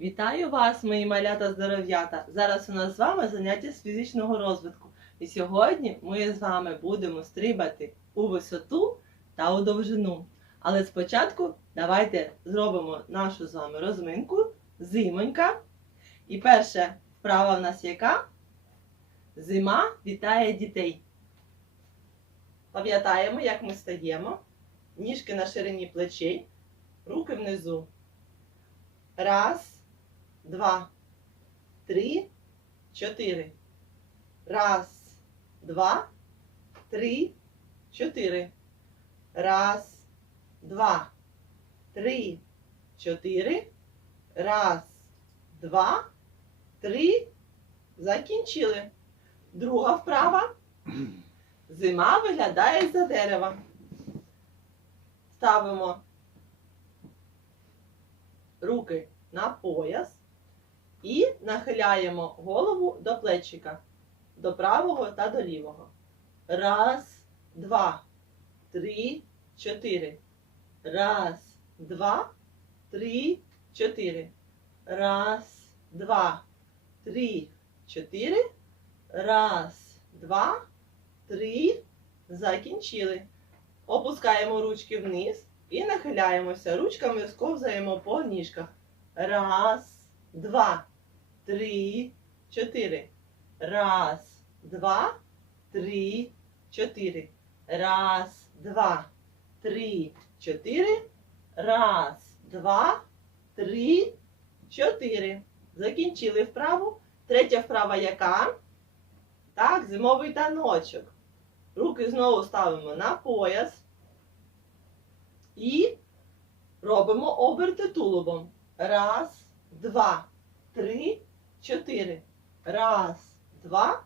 Вітаю вас, мої малята здоров'ята! Зараз у нас з вами заняття з фізичного розвитку. І сьогодні ми з вами будемо стрибати у висоту та у довжину. Але спочатку давайте зробимо нашу з вами розминку зимонька. І перша вправа в нас яка? Зима вітає дітей. Пам'ятаємо, як ми стаємо. Ніжки на ширині плечей, руки внизу. Раз, два, три, чотири. Раз, два, три, чотири. Раз, два, три, чотири. Раз, два, три. Закінчили. Друга вправа. Зима виглядає за дерева. Ставимо руки на пояс і нахиляємо голову до плечика, до правого та до лівого. Раз, два, три, чотири. Раз, два, три, чотири. Раз, два, три, чотири. Раз, два, три. Закінчили. Опускаємо ручки вниз і нахиляємося. Ручками сковзаємо по ніжках. Раз, два, три, чотири. Раз, два, три, чотири. Раз, два, три, чотири. Раз, два, три, чотири. Закінчили вправу. Третя вправа яка? Так, зимовий таночок. Руки знову ставимо на пояс. І робимо оберти тулубом. Раз, два, три, чотири. Раз, два,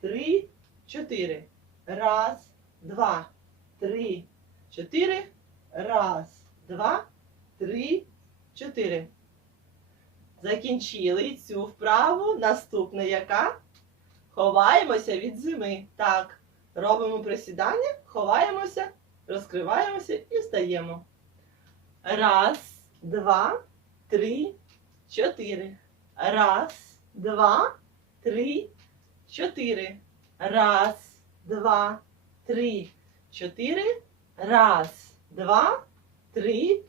три, чотири. Раз, два, три, чотири. Раз, два, три, чотири. Закінчили цю вправу. Наступна яка? Ховаємося від зими. Так. Робимо присідання, ховаємося, розкриваємося і встаємо. Раз, два, три, чотири. Раз, два, три, чотири. Раз, два, три, чотири. Раз, два, три.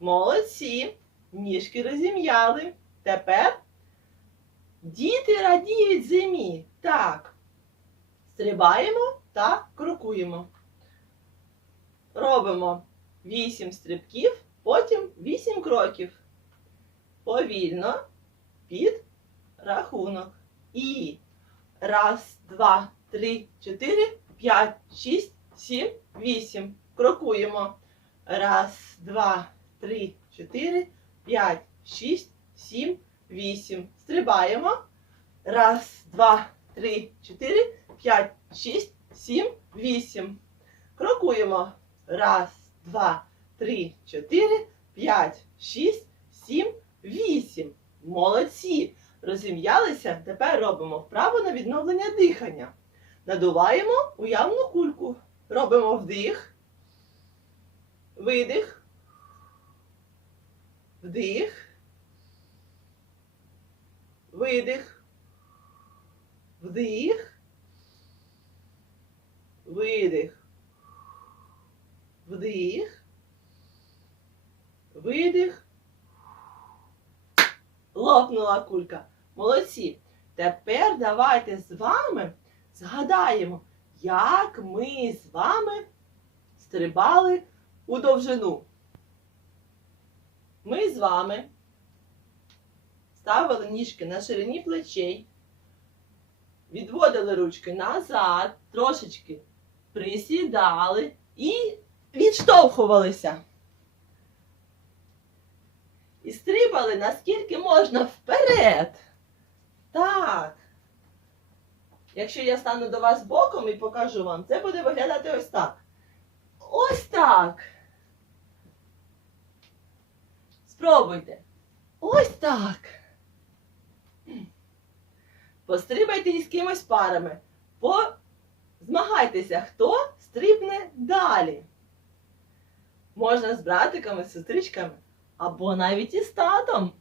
Молодці. Ніжки розім'яли. Тепер діти радіють зимі. Так. Стрибаємо та крокуємо. Робимо 8 стрибків, потім 8 кроків. Повільно під рахунок. І раз, два, три, чотири, п'ять, шість, сім, вісім. Крокуємо. Раз, два, три, чотири, п'ять, шість, сім, вісім. Стрибаємо. Раз, два, три, чотири. 5, 6, 7, 8. Крокуємо. Раз, два, три, чотири, п'ять, шість, сім, вісім. Молодці. Розім'ялися. Тепер робимо вправо на відновлення дихання. Надуваємо уявну кульку. Робимо вдих. Видих. Вдих. Видих. Вдих. Видих. Вдих. Видих. Лопнула кулька. Молодці. Тепер давайте з вами згадаємо, як ми з вами стрибали у довжину. Ми з вами ставили ніжки на ширині плечей, відводили ручки назад, трошечки присідали і відштовхувалися. І стрибали наскільки можна вперед. Так. Якщо я стану до вас боком і покажу вам, це буде виглядати ось так. Ось так. Спробуйте. Ось так. Пострибайте із кимось парами. Змагайтеся, хто стрибне далі. Можна з братиками, з сестричками, або навіть із татом.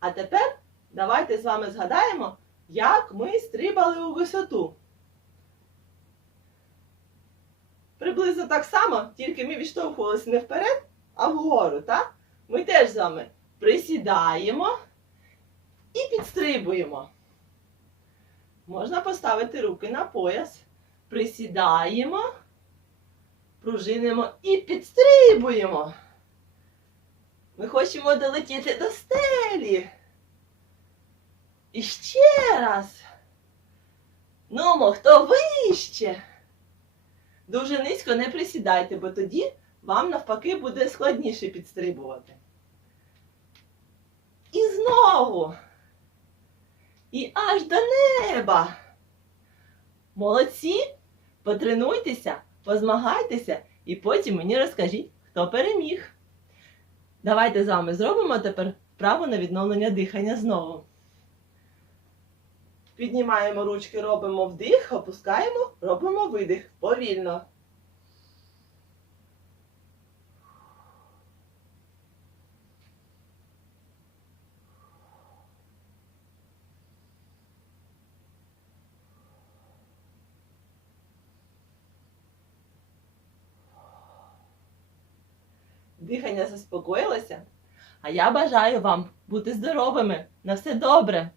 А тепер давайте з вами згадаємо, як ми стрибали у висоту. Приблизно так само, тільки ми відштовхувалися не вперед, а вгору, так? Ми теж з вами присідаємо і підстрибуємо. Можна поставити руки на пояс, присідаємо, пружинимо і підстрибуємо. Ми хочемо долетіти до стелі. І ще раз. Нумо, хто вище? Дуже низько не присідайте, бо тоді вам навпаки буде складніше підстрибувати. І знову. І аж до неба. Молодці! Потренуйтеся, позмагайтеся і потім мені розкажіть, хто переміг. Давайте з вами зробимо тепер право на відновлення дихання знову. Піднімаємо ручки, робимо вдих, опускаємо, робимо видих повільно. Дихання заспокоїлося. А я бажаю вам бути здоровими. На все добре!